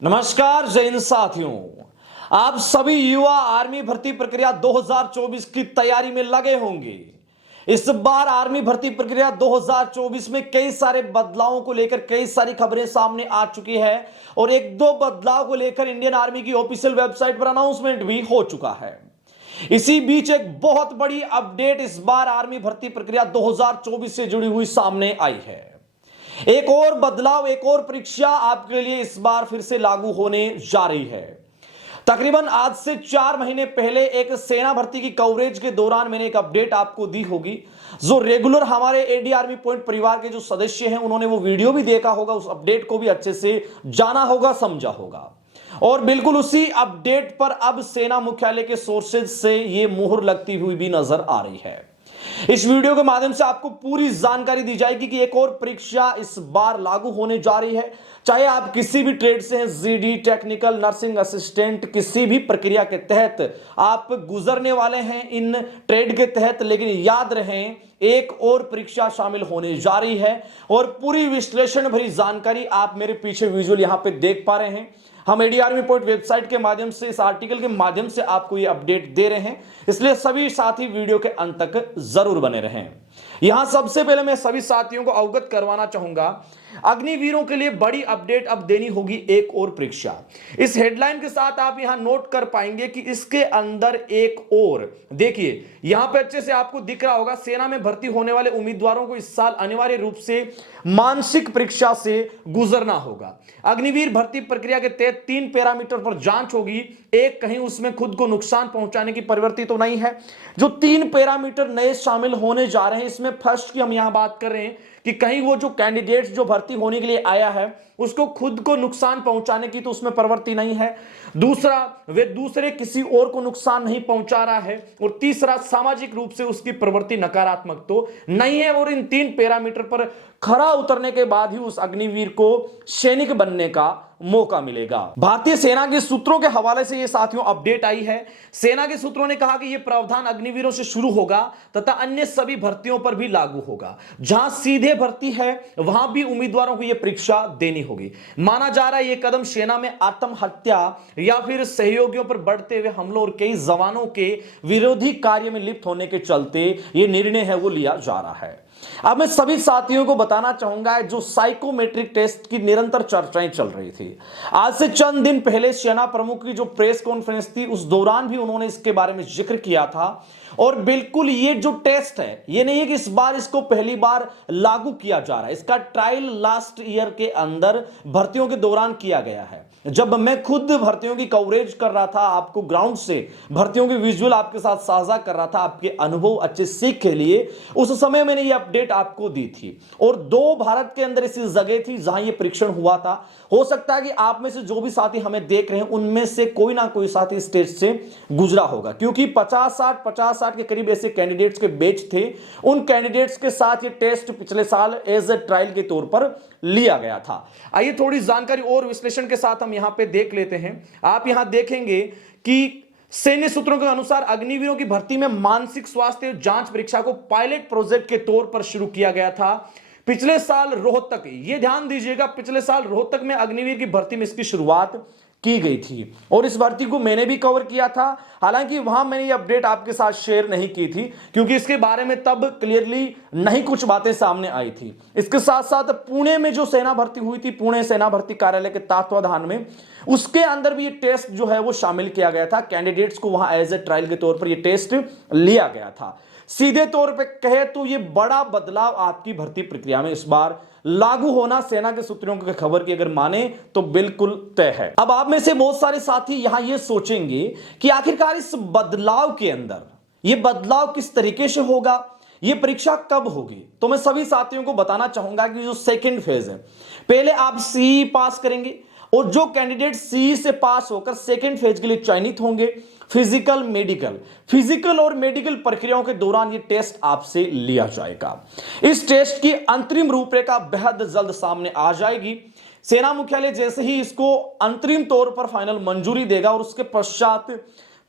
नमस्कार जय हिंद साथियों। आप सभी युवा आर्मी भर्ती प्रक्रिया 2024 की तैयारी में लगे होंगे। इस बार आर्मी भर्ती प्रक्रिया 2024 में कई सारे बदलावों को लेकर कई सारी खबरें सामने आ चुकी है और एक दो बदलाव को लेकर इंडियन आर्मी की ऑफिशियल वेबसाइट पर अनाउंसमेंट भी हो चुका है। इसी बीच एक बहुत बड़ी अपडेट इस बार आर्मी भर्ती प्रक्रिया 2024 से जुड़ी हुई सामने आई है। एक और बदलाव, एक और परीक्षा आपके लिए इस बार फिर से लागू होने जा रही है। तकरीबन आज से 4 महीने पहले एक सेना भर्ती की कवरेज के दौरान मैंने एक अपडेट आपको दी होगी। जो रेगुलर हमारे एडी आर्मी पॉइंट परिवार के जो सदस्य हैं उन्होंने वो वीडियो भी देखा होगा, उस अपडेट को भी अच्छे से जाना होगा, समझा होगा। और बिल्कुल उसी अपडेट पर अब सेना मुख्यालय के सोर्सेज से ये मुहर लगती हुई भी नजर आ रही है। इस वीडियो के माध्यम से आपको पूरी जानकारी दी जाएगी कि एक और परीक्षा इस बार लागू होने जा रही है। चाहे आप किसी भी ट्रेड से हैं, जीडी, टेक्निकल, नर्सिंग असिस्टेंट, किसी भी प्रक्रिया के तहत आप गुजरने वाले हैं इन ट्रेड के तहत, लेकिन याद रहें एक और परीक्षा शामिल होने जा रही है। और पूरी विश्लेषण भरी जानकारी आप मेरे पीछे विजुअल यहां पे देख पा रहे हैं। हम एडी आर्मी पॉइंट वेबसाइट के माध्यम से, इस आर्टिकल के माध्यम से आपको ये अपडेट दे रहे हैं, इसलिए सभी साथी वीडियो के अंत तक जरूर बने रहें। यहां सबसे पहले मैं सभी साथियों को अवगत करवाना चाहूंगा, अग्निवीरों के लिए बड़ी अपडेट अब देनी होगी एक और परीक्षा। इस हेडलाइन के साथ आप यहां नोट कर पाएंगे कि इसके अंदर एक और, देखिए यहां पे अच्छे से आपको दिख रहा होगा, सेना में भर्ती होने वाले उम्मीदवारों को इस साल अनिवार्य रूप से मानसिक परीक्षा से गुजरना होगा। अग्निवीर भर्ती प्रक्रिया के तहत 3 पैरामीटर पर जांच होगी। एक, कहीं उसमें खुद को नुकसान पहुंचाने की प्रवृत्ति तो नहीं है। जो 3 पैरामीटर नए शामिल होने जा रहे हैं, इसमें फर्स्ट की हम यहां बात कर रहे हैं कि कहीं वो जो कैंडिडेट जो भर्ती होने के लिए आया है उसको खुद को नुकसान पहुंचाने की तो उसमें प्रवृत्ति नहीं है। दूसरा, वे दूसरे किसी और को नुकसान नहीं पहुंचा रहा है। और तीसरा, सामाजिक रूप से उसकी प्रवृत्ति नकारात्मक तो नहीं है। और इन 3 पैरामीटर पर खरा उतरने के बाद ही उस अग्निवीर को सैनिक बनने का मौका मिलेगा। भारतीय सेना के सूत्रों के हवाले से यह साथियों अपडेट आई है। सेना के सूत्रों ने कहा कि यह प्रावधान अग्निवीरों से शुरू होगा तथा अन्य सभी भर्तियों पर भी लागू होगा। जहां सीधे भर्ती है वहां भी उम्मीदवारों को यह परीक्षा देनी होगी। माना जा रहा है यह कदम सेना में आत्महत्या या फिर सहयोगियों पर बढ़ते हुए हमलों और कई जवानों के विरोधी कार्य में लिप्त होने के चलते यह निर्णय है वो लिया जा रहा है। अब मैं सभी साथियों को बताना चाहूंगा, जो साइकोमेट्रिक टेस्ट की निरंतर चर्चाएं चल रही थी, आज से चंद दिन पहले सेना प्रमुख की जो प्रेस कॉन्फ्रेंस थी उस दौरान भी उन्होंने इसके बारे में जिक्र किया था। और बिल्कुल ये जो टेस्ट है ये नहीं है कि इस बार इसको पहली बार लागू किया जा रहा है, इसका ट्रायल लास्ट ईयर के अंदर भर्तियों के दौरान किया गया है। जब मैं खुद भर्तियों की कवरेज कर रहा था, आपको ग्राउंड से भर्तियों के विजुअल आपके साथ साझा कर रहा था आपके अनुभव अच्छे सीख के लिए, उस समय मैंने ये अपडेट आपको दी थी। और 2 भारत के अंदर ऐसी जगह थी जहां ये परीक्षण हुआ था। हो सकता है कि आप में से जो भी साथी हमें देख रहे हैं उनमें से कोई ना कोई साथी इस टेस्ट से गुजरा होगा, क्योंकि 50-60 के करीब ऐसे कैंडिडेट्स के बैच थे। उन कैंडिडेट्स के साथ ये टेस्ट पिछले साल एज ए ट्रायल के तौर पर लिया गया था। आइए थोड़ी जानकारी और विश्लेषण के साथ हम यहां पे देख लेते हैं। आप यहां देखेंगे कि सैन्य सूत्रों के अनुसार अग्निवीरों की भर्ती में मानसिक स्वास्थ्य जांच परीक्षा को पायलट प्रोजेक्ट के तौर पर शुरू किया गया था पिछले साल रोहतक, ये ध्यान दीजिएगा, पिछले साल रोहतक में अग्निवीर की भर्ती में इसकी शुरुआत की गई थी। और इस भर्ती को मैंने भी कवर किया था, हालांकि वहां मैंने ये अपडेट आपके साथ शेयर नहीं की थी क्योंकि इसके बारे में तब क्लियरली नहीं कुछ बातें सामने आई थी। इसके साथ साथ पुणे में जो सेना भर्ती हुई थी, पुणे सेना भर्ती कार्यालय के तत्वाधान में, उसके अंदर भी ये टेस्ट जो है वो शामिल किया गया था। कैंडिडेट्स को वहां एज ए ट्रायल के तौर पर ये टेस्ट लिया गया था। सीधे तौर पे कहे तो ये बड़ा बदलाव आपकी भर्ती प्रक्रिया में इस बार लागू होना सेना के सूत्रों की खबर की अगर माने तो बिल्कुल तय है। अब आप में से बहुत सारे साथी यहां ये सोचेंगे कि आखिरकार इस बदलाव के अंदर ये बदलाव किस तरीके से होगा, ये परीक्षा कब होगी। तो मैं सभी साथियों को बताना चाहूंगा कि जो सेकंड फेज है, पहले आप सी पास करेंगे और जो कैंडिडेट सी से पास होकर सेकंड फेज के लिए चयनित होंगे, फिजिकल और मेडिकल प्रक्रियाओं के दौरान यह टेस्ट आपसे लिया जाएगा। इस टेस्ट की अंतरिम रूपरेखा बेहद जल्द सामने आ जाएगी। सेना मुख्यालय जैसे ही इसको अंतरिम तौर पर फाइनल मंजूरी देगा और उसके पश्चात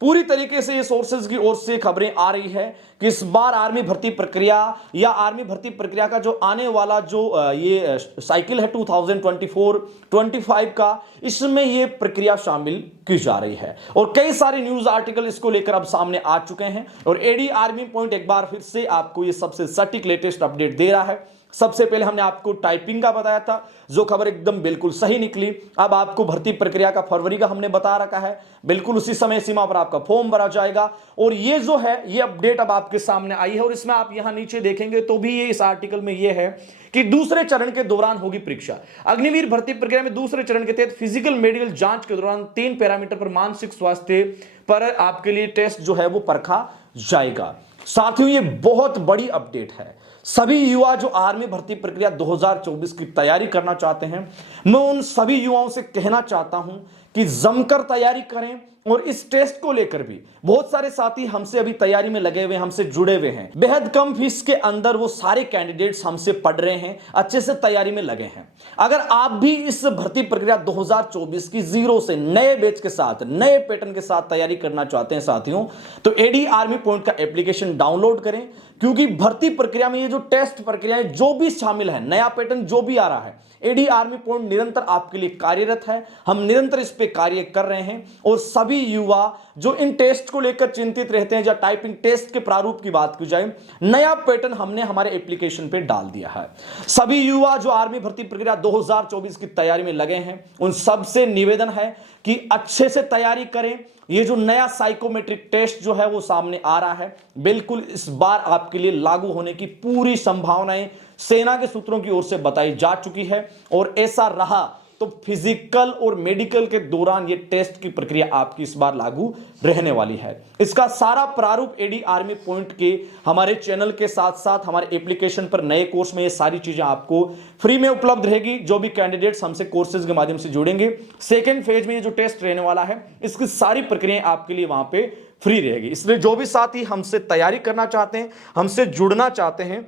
पूरी तरीके से ये सोर्सेज की ओर से खबरें आ रही है कि इस बार आर्मी भर्ती प्रक्रिया या आर्मी भर्ती प्रक्रिया का जो आने वाला जो ये साइकिल है 2024-25 का, इसमें ये प्रक्रिया शामिल की जा रही है और कई सारे न्यूज आर्टिकल इसको लेकर अब सामने आ चुके हैं। और एडी आर्मी पॉइंट एक बार फिर से आपको ये सबसे सटीक लेटेस्ट अपडेट दे रहा है। सबसे पहले हमने आपको टाइपिंग का बताया था, जो खबर एकदम बिल्कुल सही निकली। अब आपको भर्ती प्रक्रिया का फरवरी का हमने बता रखा है, बिल्कुल उसी समय सीमा पर आपका फॉर्म भरा जाएगा। और ये जो है ये अपडेट अब आपके सामने आई है और इसमें आप यहां नीचे देखेंगे तो भी ये इस आर्टिकल में ये है कि दूसरे चरण के दौरान होगी परीक्षा। अग्निवीर भर्ती प्रक्रिया में दूसरे चरण के तहत फिजिकल मेडिकल जांच के दौरान 3 पैरामीटर पर मानसिक स्वास्थ्य पर आपके लिए टेस्ट जो है वो परखा जाएगा। साथियों ये बहुत बड़ी अपडेट है। सभी युवा जो आर्मी भर्ती प्रक्रिया 2024 की तैयारी करना चाहते हैं, मैं उन सभी युवाओं से कहना चाहता हूं कि जमकर तैयारी करें। और इस टेस्ट को लेकर भी बहुत सारे साथी हमसे अभी तैयारी में लगे हुए, हमसे जुड़े हुए हैं। बेहद कम फीस के अंदर वो सारे कैंडिडेट्स हमसे पढ़ रहे हैं, अच्छे से तैयारी में लगे हैं। अगर आप भी इस भर्ती प्रक्रिया 2024 की जीरो से नए बैच के साथ, नए पैटर्न के साथ तैयारी करना चाहते हैं साथियों, तो एडी आर्मी पॉइंट का एप्लीकेशन डाउनलोड करें। क्योंकि भर्ती प्रक्रिया में ये जो टेस्ट प्रक्रियाएं जो भी शामिल है, नया पैटर्न जो भी आ रहा है, एडी आर्मी पॉइंट निरंतर आपके लिए कार्यरत है। हम निरंतर इस पे कार्य कर रहे हैं और सभी युवा जो इन टेस्ट को लेकर चिंतित रहते हैं, या टाइपिंग टेस्ट के प्रारूप की बात की जाए, नया पैटर्न हमने हमारे एप्लीकेशन पे डाल दिया है। सभी युवा जो आर्मी भर्ती प्रक्रिया 2024 की तैयारी में लगे हैं, उन सबसे निवेदन है कि अच्छे से तैयारी करें। ये जो नया साइकोमेट्रिक टेस्ट जो है वो सामने आ रहा है, बिल्कुल इस बार आपके लिए लागू होने की पूरी संभावनाएं सेना के सूत्रों की ओर से बताई जा चुकी है। और ऐसा रहा तो फिजिकल और मेडिकल के दौरान ये टेस्ट की प्रक्रिया आपकी इस बार लागू रहने वाली है। इसका सारा प्रारूप एडी आर्मी पॉइंट के हमारे चैनल के साथ साथ हमारे एप्लीकेशन पर नए कोर्स में ये सारी चीजें आपको फ्री में उपलब्ध रहेगी। जो भी कैंडिडेट्स हमसे कोर्सेज के माध्यम से जुड़ेंगे, सेकेंड फेज में ये जो टेस्ट रहने वाला है, इसकी सारी प्रक्रियाएं आपके लिए वहां पे फ्री रहेगी। इसलिए जो भी साथी हमसे तैयारी करना चाहते हैं, हमसे जुड़ना चाहते हैं,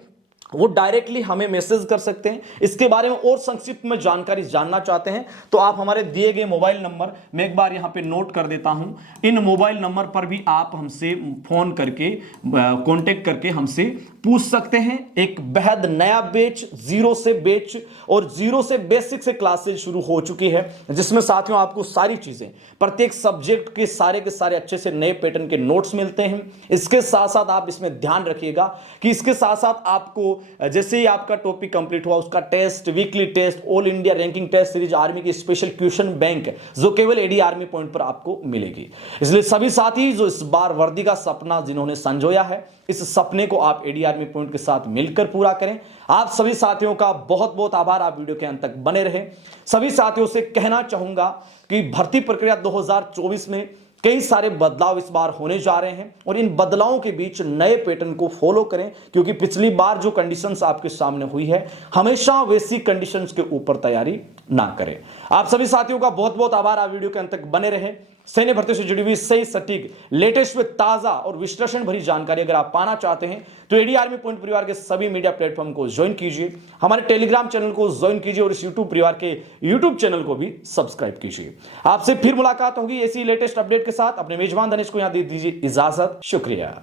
वो डायरेक्टली हमें मैसेज कर सकते हैं। इसके बारे में और संक्षिप्त में जानकारी जानना चाहते हैं तो आप हमारे दिए गए मोबाइल नंबर, मैं एक बार यहां पे नोट कर देता हूं, इन मोबाइल नंबर पर भी आप हमसे फोन करके कांटेक्ट करके हमसे पूछ सकते हैं। एक बेहद नया बैच, जीरो से बैच और जीरो से बेसिक से क्लासेज शुरू हो चुकी है, जिसमें साथियों आपको सारी चीजें, प्रत्येक सब्जेक्ट के सारे अच्छे से नए पैटर्न के नोट्स मिलते हैं। इसके साथ साथ आप इसमें ध्यान रखिएगा कि इसके साथ साथ आपको जैसे ही आपका टॉपिक कंप्लीट हुआ, उसका test, weekly test, all India ranking test series army की स्पेशल क्वेश्चन बैंक, जो केवल एडी आर्मी पॉइंट पर आपको मिलेगी। इसलिए सभी साथी जो इस बार वर्दी का सपना जिन्होंने संजोया है, इस सपने को आप एडी आर्मी पॉइंट के साथ मिलकर पूरा करें। आप सभी साथियों का बहुत बहुत आभार। आप वीडियो के अंत तक बने रहे। सभी साथियों से कहना चाहूंगा कि भर्ती प्रक्रिया 2024 में कई सारे बदलाव इस बार होने जा रहे हैं और इन बदलावों के बीच नए पैटर्न को फॉलो करें। क्योंकि पिछली बार जो कंडीशंस आपके सामने हुई है, हमेशा वैसी कंडीशंस के ऊपर तैयारी ना करें। आप सभी साथियों का बहुत बहुत आभार। आप वीडियो के अंत तक बने रहे। सैन्य भर्ती से जुड़ी हुई सही, सटीक, लेटेस्ट व ताजा और विश्लेषण भरी जानकारी अगर आप पाना चाहते हैं तो एडी आर्मी पॉइंट परिवार के सभी मीडिया प्लेटफॉर्म को ज्वाइन कीजिए, हमारे टेलीग्राम चैनल को ज्वाइन कीजिए और इस यूट्यूब परिवार के यूट्यूब चैनल को भी सब्सक्राइब कीजिए। आपसे फिर मुलाकात होगी ऐसी लेटेस्ट अपडेट के साथ। अपने मेजबान धनेश को यहां दे दीजिए इजाजत। शुक्रिया।